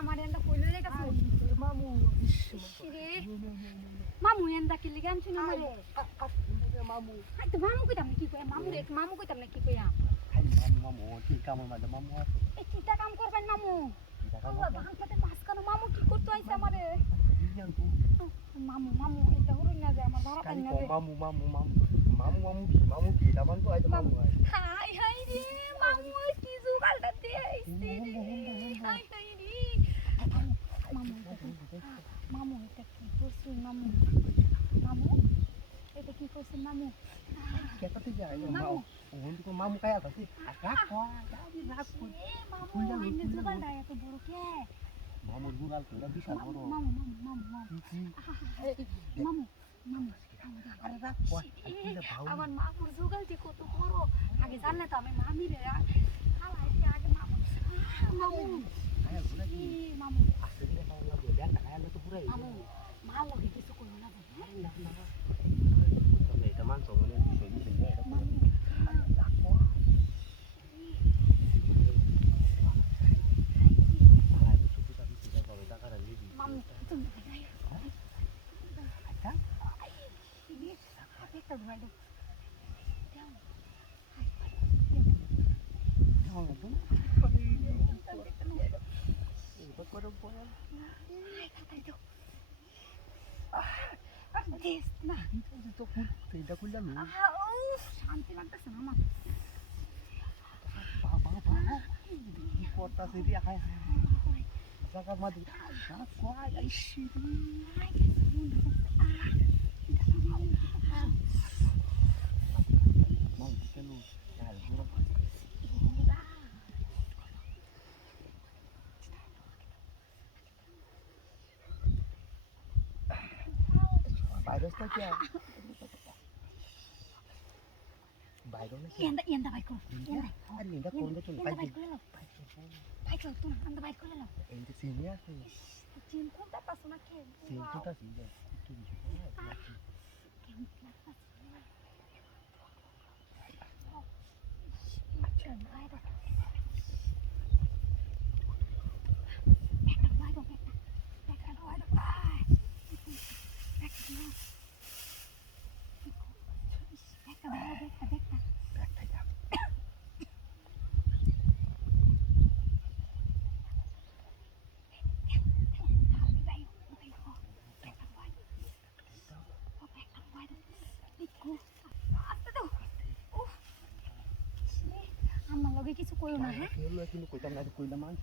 আমার এন্ডা কইলে লেগেছে মামু রে মামু এন্ডা কি লিগাম শুনে আমারে মামু আই তো মামু কইতাম কি কই মামু কইতাম না কি কইয়া খালি মামু কি কাম মাঝে মামু আছে এই কিটা কাম করবেন মামু আল্লাহ ভাঙ পাতে মাছ কানো মামু কি করতে আইছে আমারে মামু এটা হরই না যায় আমার ভাড়া পাই না রে মামু কি দামান তো আইতো মামু হাই হাই রে মামু কি জুগালটা দে আইছে রে হাই হাই রে মামু এটা কি করছিস মামু এটা কি করছিস মামু কেটাতে যায় মামু ওন্দিকে মামু কায়া আছে রাখ কই মামু আইনে জুগালটা এত বড় কে মামুর গুগাল তোরা বিশাল বড় মামু আরে রাখ কই আমার মামুর জুগাল যে কত বড় আগে জানলে তো আমি মামি রে হালাই আগে মামু আয়া গুলা কি মামু আসলে না না বলে না আয়া তো পুরাই মামু মাল লগে কিছু কইও না না তুমি এটা মান তো মনে বিষয় দিছেন না এটা মামু রাখ কই মামু তুমি যাই আচ্ছা একটা ধুয়াই দাও শান্তি লাগতেছে না বাইরেটা কি বাইরে নাকি এন্ডা বাইক করো আরে এটা কোন দিকে বাইক করে নাও বাইক চালাও তুমি এন্ডা বাইক করে নাও এই যে সিনিয়র আছে চিন কোনটা পাস না কে সিনটা সিনটা একটু আমার লগে কিছু কইও না হ্যাঁ কিন্তু কইতাম না কইলাম মান